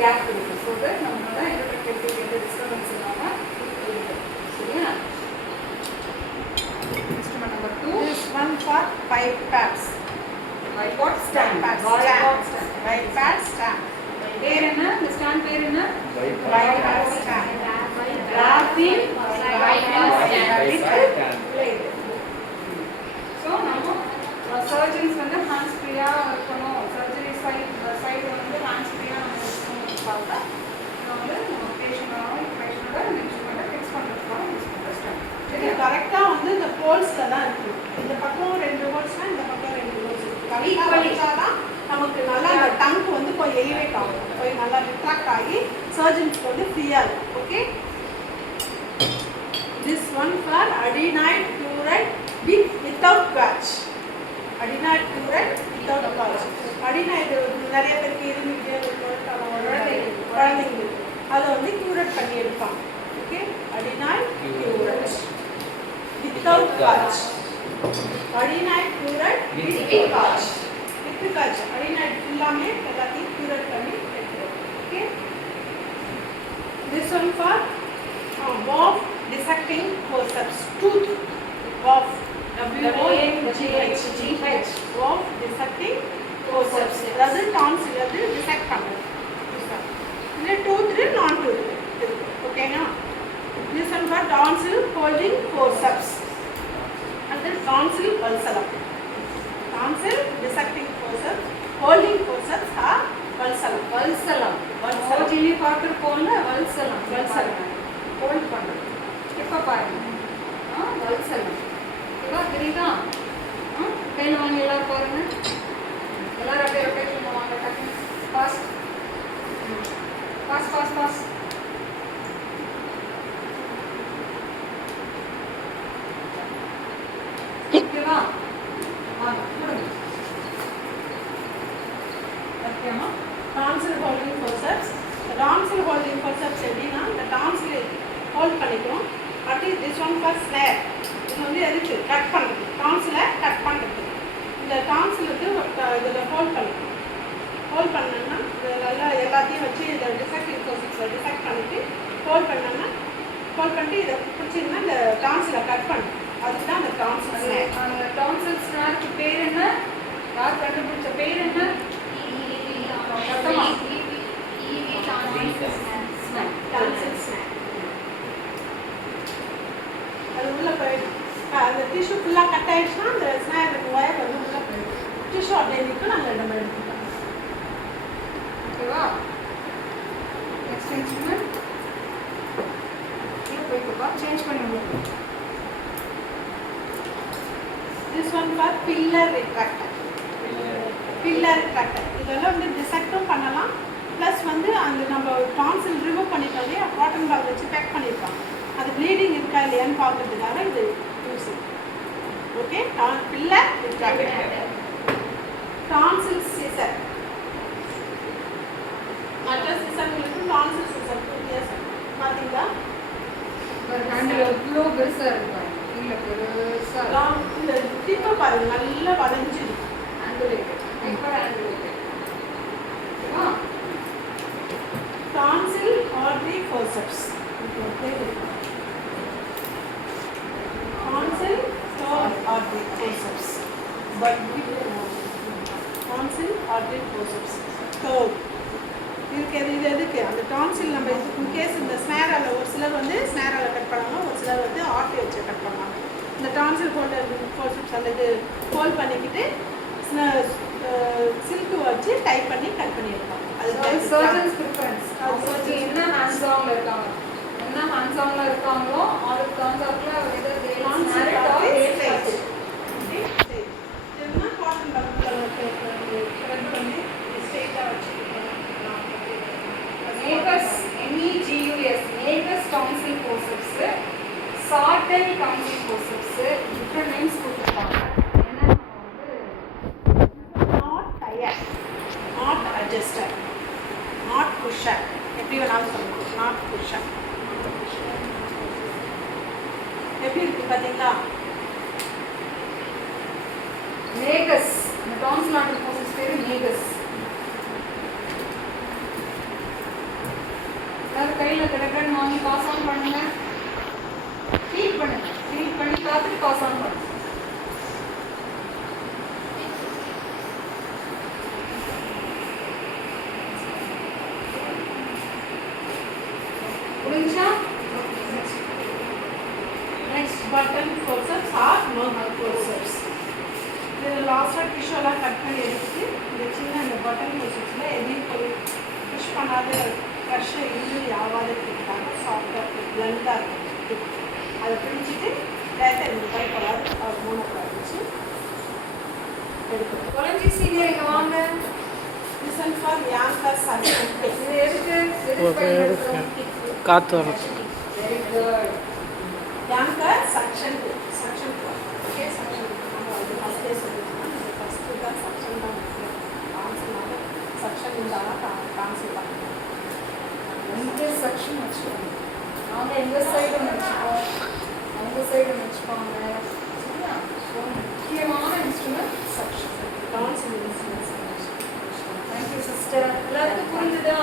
Gap இருக்குது. So that நம்மளால எண்டோட்ராக்கியலுக்கு எந்த டிஸ்டர்பன்ஸ் இல்லாமல் இருக்குது. சரியா? Instrument number 2. This one for pipette. Bipod stand. Biped stand. பேர் என்ன? இந்த ஸ்டாண்ட் பேர் என்ன? Biped stand. Graphene stand. So நம்ம சர்ஜன்ஸ் வந்து ஹேண்ட்ஸ் ஃப்ரீயாக இருக்கணும், சர்ஜரி சைடு வந்து ஹேண்ட்ஸ் ஃப்ரீயாக நம்ம இருக்கணும்னு நம்ம வந்து பேஷண்டோட இன்ஸ்ட்ருமெண்ட்டை ஃபிக்ஸ் பண்ணுறதுக்காக யூஸ் பண்ணுற ஸ்டாண்ட். இது கரெக்டாக வந்து இந்த ஹோல்ஸில் தான் இருக்குது. இந்த பக்கம் 2 ஹோல்ஸ்னால் இந்த பக்கம் 2 ஹோல்ஸ் இருக்குது. கரெக்டாக வச்சாதான் நமக்கு நல்லா அந்த டங்க் வந்து கொஞ்சம் எலிவேட் ஆகும், கொஞ்சம் நல்லா ரிட்ராக்ட் ஆகி சர்ஜன்ஸ்க்கு வந்து ஃப்ரீயாக இருக்கும். Okay, this one for adenoid chloride without patch. Adenoid chloride without patch. Adenoid நிறைய பேருக்கு இருந்துகிட்டே குழந்தைங்களுக்கு அதை வந்து க்யூரேட் பண்ணி எடுப்பாங்க. Okay, adenoid chloride without patch. Adenoid chloride with patch. With patch adenoid எல்லாமே எல்லாத்தையும் க்யூரேட் பண்ணி எடுத்துருவோம். Okay, this one for WAF dissecting forceps. Tooth WAF, WAFGH, WAF dissecting forceps. அதாவது டான்சில் வந்து டிசெக்ட் பண்ணுறது. இல்லை டூத் நான் டூத். ஓகேங்களா? this one for tonsil holding forceps. அது tonsil valsalam. tonsil dissecting forceps, holding forceps are valsalam. Vulsellum ஓஜிலி பார்த்துருக்கோம்ல, vulsellum hold பண்ணுறது. இப்போ பாருங்க, வல்சலம் ஓகேவா? தெரியுதா? கையில் வாங்க எல்லாரும் பாருங்க. எல்லாரும் அப்படியே ரொட்டேட் பண்ணுவாங்க. டக்குனு ஃபாஸ்ட் ஃபாஸ்ட் ஃபாஸ்ட் ஃபாஸ்ட். ஓகேவா? வாங்க கொடுங்க. ஓகேமா? tonsil holding forceps. tonsil holding forceps எப்படின்னா இந்த டான்சில் ஹோல்ட் பண்ணிக்கிறோம். அடுத்து திஸ் ஒன் ஃபார் ஸ்னேர். இது வந்து எதுக்கு கட் பண்ணுறது, டான்சிலை கட் பண்ணுறது. இந்த டான்சில் வந்து இதில் ஹோல்ட் பண்ணிக்கணும். ஹோல்ட் பண்ணோன்னா இது நல்லா எல்லாத்தையும் வச்சு இந்த டிசெக்டிங் ஃபோர்சப்ஸை டிசெக்ட் பண்ணிவிட்டு ஹோல்ட் பண்ணோன்னா ஹோல்ட் பண்ணிட்டு இதை பிடிச்சிங்கன்னா இந்த டான்சிலை கட் பண்ணணும். அதுக்கு தான் அந்த டான்சில் ஸ்னேர். அந்த டான்சில் ஸ்னாருக்கு பேர் என்ன? யார் கண்டுபிடிச்ச பேர் என்ன? டான்சில் ஸ்னேர். அது உள்ளே போயிடும். அந்த டிஷ்யூ ஃபுல்லாக கட் ஆகிடுச்சுன்னா அந்த ஸ்னேர் ஒயர் வந்து உள்ளே போயிடும். டிஷ்யூ அப்படியே நிற்கும், நாங்கள் நம்ம எடுத்துக்கலாம். ஓகேவா? நெக்ஸ்ட் இன்ஸ்ட்ருமெண்ட் போய்க்குப்பா, சேஞ்ச் பண்ணி விடுங்க. This one for pillar retractor. Pillar retractor இதெல்லாம் வந்து டிசெக்டும் பண்ணலாம், ப்ளஸ் வந்து அந்த நம்ம டான்சில் ரிமூவ் பண்ணிட்டோம் இல்லையா, காட்டன் பேக் வச்சு பேக் பண்ணியிருப்பாங்க. அது ப்ளீடிங் இருக்கா இல்லையான்னு பார்க்கறதுக்காக இது use. Okay, pillar retractor. Tonsil scissor. மற்ற சிசர்களுக்கு டான்சில் சிசர் வித்தியாசம் பார்த்தீங்களா? ஹேண்டில் எவ்வளோ பெருசாக இருக்கும், இல்லை பெருசாக இந்த டிப்பை பாருங்க, நல்லா வளைஞ்சு ஆங்குலேட்டட், ஹைப்பர் ஆங்குலேட்டட். ஓகேவா? tonsil artery forceps. tonsil artery forceps. But tonsil artery forceps. Curve. இருக்கிறது இது எதுக்கு? அந்த டான்சில் நம்ம இன்கேஸ் இந்த ஸ்னேரால் ஒரு சிலர் வந்து ஸ்னேரால் கட் பண்ணுவாங்க, ஒரு சிலர் வந்து ஆர்டரி வச்சு கட் பண்ணுவாங்க. இந்த டான்சில் ஹோல்டர் ஃபோர்செப்ஸ் அல்லது ஹோல்ட் பண்ணிக்கிட்டு சில்க்கு வச்சு டைப் பண்ணி கட் பண்ணியிருப்பாங்க. அது சர்ஜன்ஸ் ப்ரிஃபரன்ஸ். அது என்ன ஹேண்ட்ஸ் ஆன்ல இருக்காங்க, என்ன ஹேண்ட்ஸ் ஆன்ல இருக்காங்களோ அதுக்கு தகுந்தாப்புல whether they snare it or they cut. இதுனா காட்டன் பக்கத்துல த்ரெட் பண்ணி ஸ்ட்ரைட்டா வச்சு Negus NEGUS Negus tonsil forceps, சார்டன் டான்சில் ஃபோர்செப்ஸ், டிஃபரண்ட் நேம்ஸ் கொடுத்துருக்காங்க. என்ன வந்து knot tier, knot adjuster, knot pusher, எப்படி வேணாலும் சொல்லலாம். நாட் புஷர் எப்படி இருக்கு பார்த்தீங்களா? நேகஸ், இந்த டான்சில் ஆர்டர் ஃபோர்செப்ஸ் பேர் நேகஸ். கையில் கிடக்குன்னு வாங்கி பாஸ் ஆன் பண்ணுங்க. ஃபீல் பண்ணுங்க. ஃபீல் பண்ணி பார்த்துட்டு பாஸ் ஆன் பண்ணுங்க. புரிஞ்சா? Next button forceps or normal forceps. இது லாஸ்ட்டாக டிஷ்யூலாம் கட் பண்ணி எடுத்துட்டு இந்த சின்ன இந்த பட்டன் forcepsல எதையும் போய் புஷ் பண்ணாத ப்ரெஷ்ஷை இன்ஜுரி ஆகாததுக்காக சாஃப்டாக பிளண்டாக இருக்கும். அதை பிடிச்சிட்டு லேட்டாக இந்த கைப்படாது அவர் மூணு வச்சு எடுக்கணும். குழந்தை சீனியர் இங்கே வாங்க. Listen for Yanka suction. இது எதுக்கு? காற்று வரும். Very good. Yanka suction. Suction. Okay, suction. First day சொல்லிருக்கோம். இது ஃபர்ஸ்ட் தான் சக்ஷன் தான் கான்சனால சக்ஷன் இருந்தால் கான்சல் பண்ணணும். இந்த செக்ஷன் வச்சுக்கோங்க. நாங்கள் எங்கள் சைடு ஒன்று வச்சுப்போம், அவங்க சைடு ஒன்று வச்சுப்பாங்க. சரியா? ஸோ முக்கியமான instrument section. Cancel instruments. Thank you sister. எல்லாருக்கும் புரிஞ்சுதா?